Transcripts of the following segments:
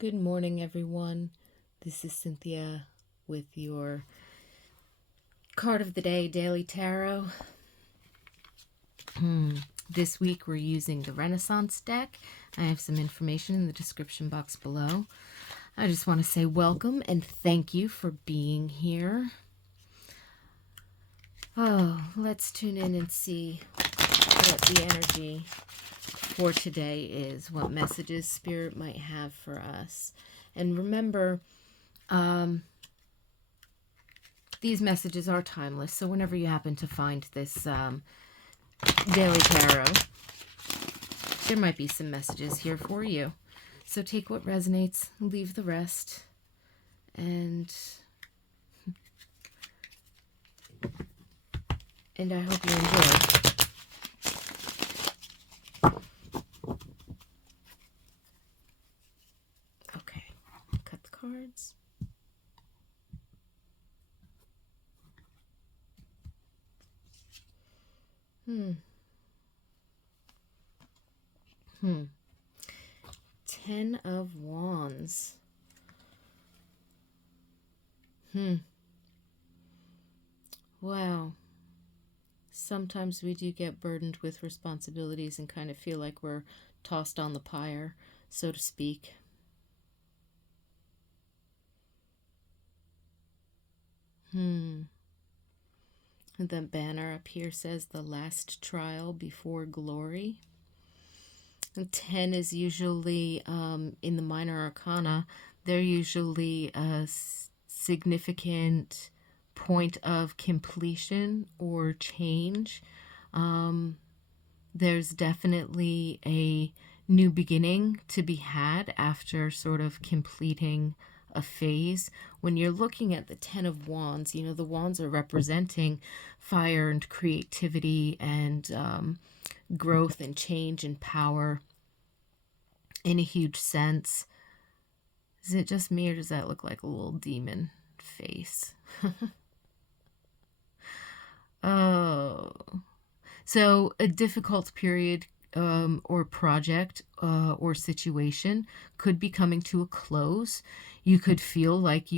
Good morning, everyone. This is Cynthia with your card of the day daily tarot. This week we're using the Renaissance deck. I have some information in the description box below. I just want to say welcome and thank you for being here. Oh, let's tune in and see what the energy for today is, what messages Spirit might have for us. And remember, these messages are timeless, so whenever you happen to find this daily tarot, there might be some messages here for you. So take what resonates, leave the rest, and I hope you enjoy. Okay, cut the cards. Ten of Wands. Wow. Sometimes we do get burdened with responsibilities and kind of feel like we're tossed on the pyre, so to speak. The banner up here says the last trial before glory. And 10 is usually, in the minor arcana, they're usually a significant point of completion or change. There's definitely a new beginning to be had after sort of completing a phase. When you're looking at the 10 of Wands, you know, the wands are representing fire and creativity and growth and change and power in a huge sense. Is it just me, or does that look like a little demon face? Oh. So a difficult period or project or situation could be coming to a close. You could feel like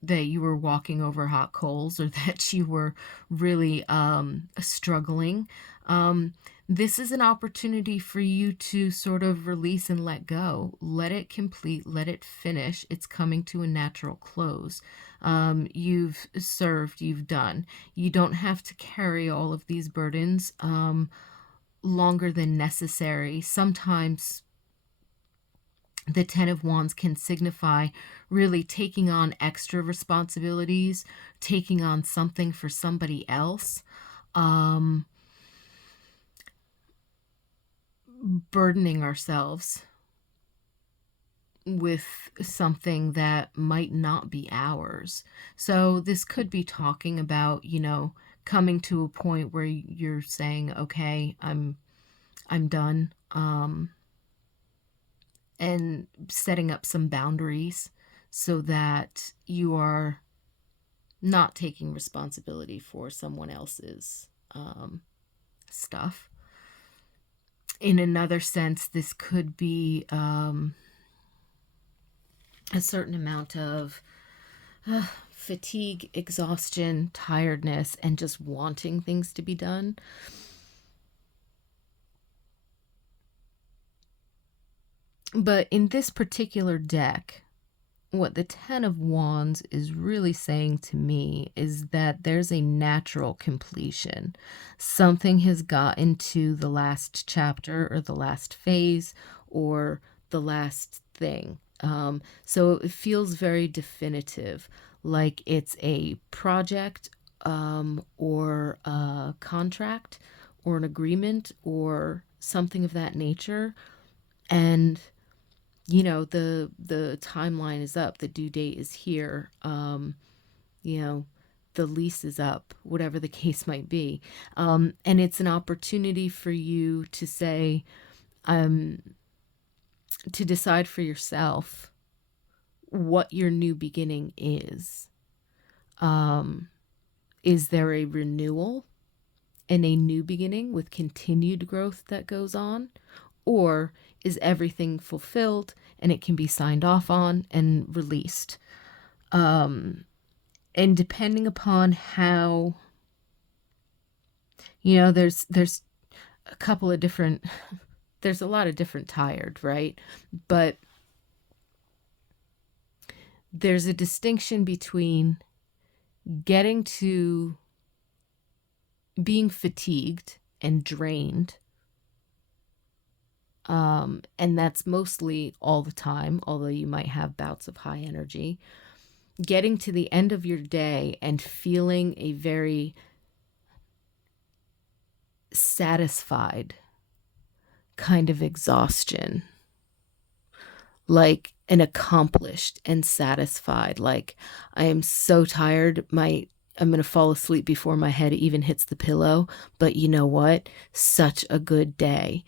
that you were walking over hot coals, or that you were really struggling. This is an opportunity for you to sort of release and let go. Let it complete, let it finish. It's coming to a natural close. You've served, you've done. You don't have to carry all of these burdens longer than necessary. Sometimes the 10 of Wands can signify really taking on extra responsibilities, taking on something for somebody else, burdening ourselves with something that might not be ours. So this could be talking about, coming to a point where you're saying, okay, I'm done. And setting up some boundaries so that you are not taking responsibility for someone else's stuff. In another sense, this could be a certain amount of fatigue, exhaustion, tiredness, and just wanting things to be done. But in this particular deck, what the 10 of Wands is really saying to me is that there's a natural completion. Something has gotten to the last chapter or the last phase or the last thing. So it feels very definitive, like it's a project or a contract or an agreement or something of that nature. And the timeline is up, the due date is here, the lease is up, whatever the case might be. And it's an opportunity for you to say, to decide for yourself what your new beginning is. Is there a renewal and a new beginning with continued growth that goes on? or is everything fulfilled and it can be signed off on and released? And depending upon how, there's a couple of different, there's a lot of different tired, right? But there's a distinction between getting to being fatigued and drained. And that's mostly all the time, although you might have bouts of high energy. Getting to the end of your day and feeling a very satisfied kind of exhaustion, like an accomplished and satisfied, like I am so tired, I'm going to fall asleep before my head even hits the pillow, but you know what? Such a good day.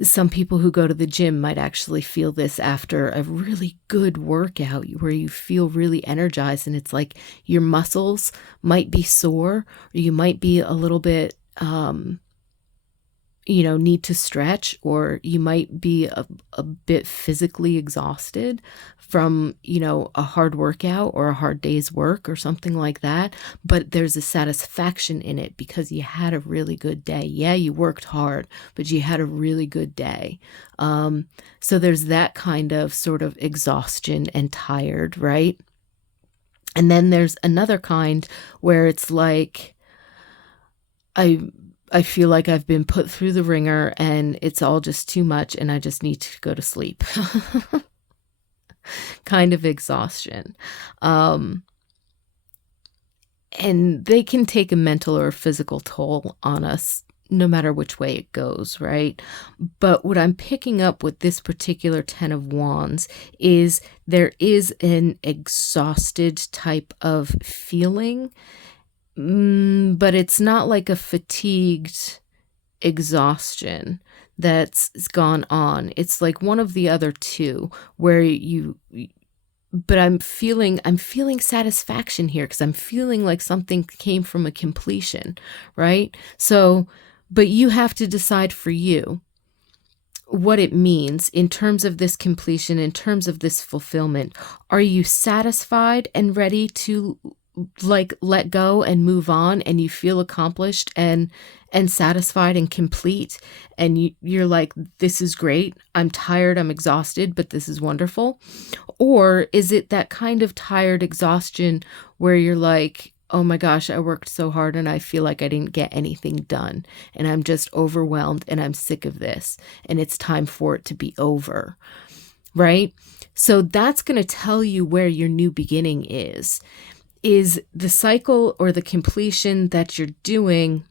Some people who go to the gym might actually feel this after a really good workout where you feel really energized, and it's like your muscles might be sore, or you might be a little bit, need to stretch, or you might be a bit physically exhausted from, a hard workout or a hard day's work or something like that. But there's a satisfaction in it because you had a really good day. Yeah, you worked hard, but you had a really good day. So there's that kind of sort of exhaustion and tired, right? And then there's another kind where it's like, I feel like I've been put through the ringer and it's all just too much and I just need to go to sleep. Kind of exhaustion. And they can take a mental or a physical toll on us no matter which way it goes, right? But what I'm picking up with this particular 10 of Wands is there is an exhausted type of feeling. But it's not like a fatigued exhaustion that's gone on. It's like one of the other two where but I'm feeling satisfaction here because I'm feeling like something came from a completion, right? So, but you have to decide for you what it means in terms of this completion, in terms of this fulfillment. Are you satisfied and ready to like let go and move on, and you feel accomplished and satisfied and complete, and you're like, this is great, I'm tired, I'm exhausted, but this is wonderful? Or is it that kind of tired exhaustion where you're like, oh my gosh, I worked so hard and I feel like I didn't get anything done, and I'm just overwhelmed and I'm sick of this and it's time for it to be over, right? So that's going to tell you where your new beginning is the cycle or the completion that you're doing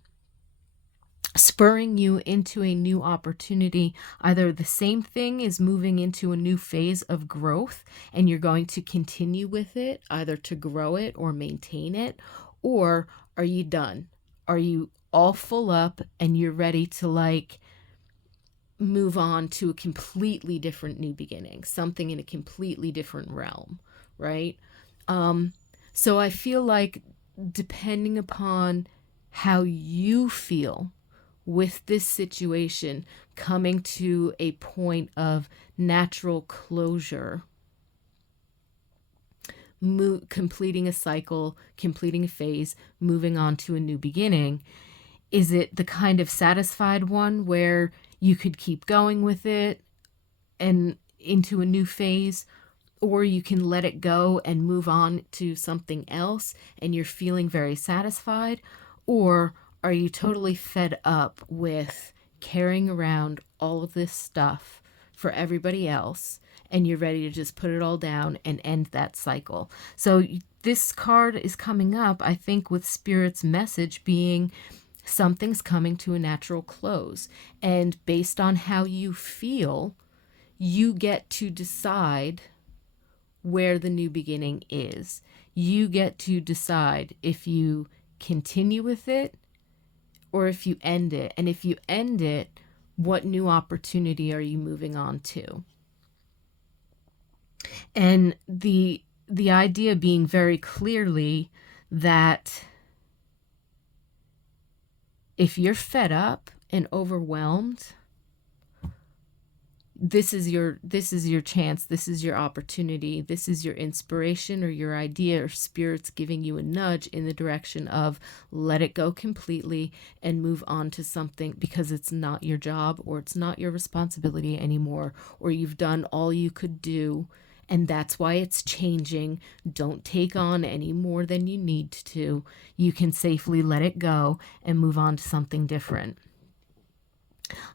spurring you into a new opportunity. Either the same thing is moving into a new phase of growth and you're going to continue with it, either to grow it or maintain it, or are you done? Are you all full up and you're ready to like move on to a completely different new beginning, something in a completely different realm, right? So I feel like depending upon how you feel with this situation, coming to a point of natural closure, completing a cycle, completing a phase, moving on to a new beginning, is it the kind of satisfied one where you could keep going with it and into a new phase? Or you can let it go and move on to something else and you're feeling very satisfied? Or are you totally fed up with carrying around all of this stuff for everybody else and you're ready to just put it all down and end that cycle? So this card is coming up, I think, with Spirit's message being something's coming to a natural close. And based on how you feel, you get to decide where the new beginning is. You get to decide if you continue with it or if you end it. And if you end it, what new opportunity are you moving on to? And the idea being very clearly that if you're fed up and overwhelmed, this is your chance, this is your opportunity, this is your inspiration or your idea, or spirit's giving you a nudge in the direction of let it go completely and move on to something, because it's not your job or it's not your responsibility anymore, or you've done all you could do, and that's why it's changing. Don't take on any more than you need to. You can safely let it go and move on to something different.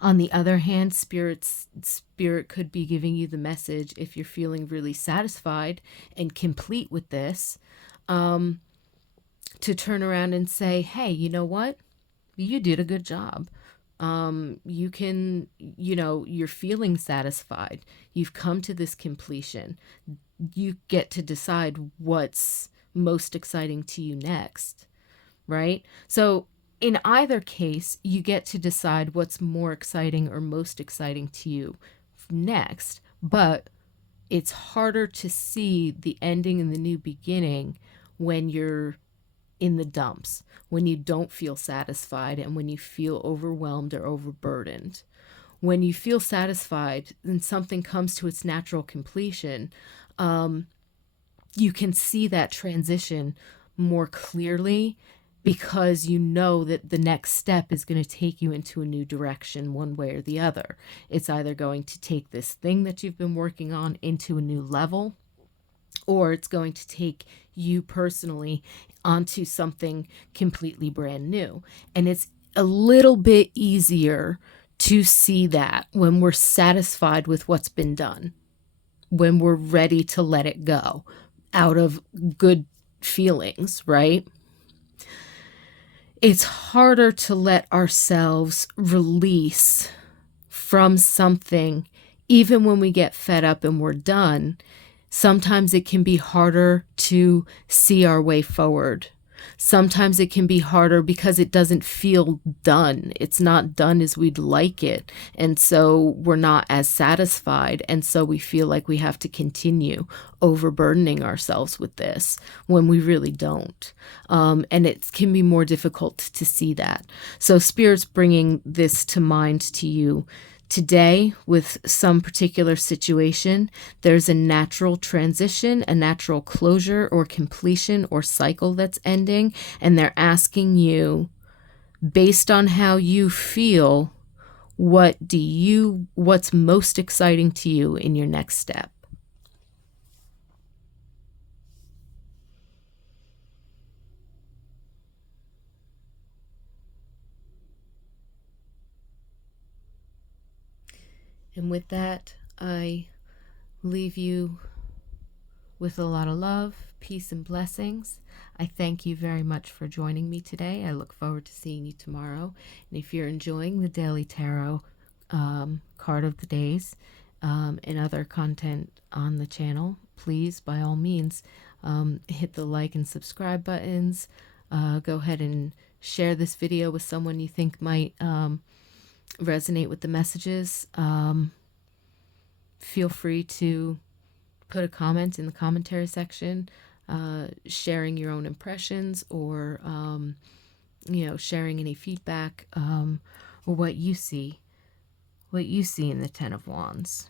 On the other hand, spirit could be giving you the message, if you're feeling really satisfied and complete with this, um, to turn around and say, hey, you know what? You did a good job. You can, you're feeling satisfied. You've come to this completion. You get to decide what's most exciting to you next, right? So in either case, you get to decide what's more exciting or most exciting to you next, but it's harder to see the ending and the new beginning when you're in the dumps, when you don't feel satisfied, and when you feel overwhelmed or overburdened. When you feel satisfied and something comes to its natural completion, you can see that transition more clearly, because you know that the next step is going to take you into a new direction one way or the other. It's either going to take this thing that you've been working on into a new level, or it's going to take you personally onto something completely brand new. And it's a little bit easier to see that when we're satisfied with what's been done, when we're ready to let it go out of good feelings, right? It's harder to let ourselves release from something, even when we get fed up and we're done. Sometimes it can be harder to see our way forward. Sometimes it can be harder because it doesn't feel done. It's not done as we'd like it. And so we're not as satisfied. And so we feel like we have to continue overburdening ourselves with this when we really don't. And it can be more difficult to see that. So Spirit's bringing this to mind to you today with some particular situation. There's a natural transition, a natural closure or completion or cycle that's ending, and they're asking you, based on how you feel, what's most exciting to you in your next step. And with that, I leave you with a lot of love, peace, and blessings. I thank you very much for joining me today. I look forward to seeing you tomorrow. And if you're enjoying the Daily Tarot card of the days and other content on the channel, please, by all means, hit the like and subscribe buttons. Go ahead and share this video with someone you think might resonate with the messages. Feel free to put a comment in the commentary section, sharing your own impressions, or sharing any feedback, or what you see in the Ten of Wands.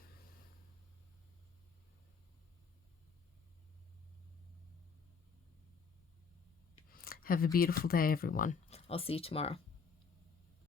Have a beautiful day, everyone. I'll see you tomorrow.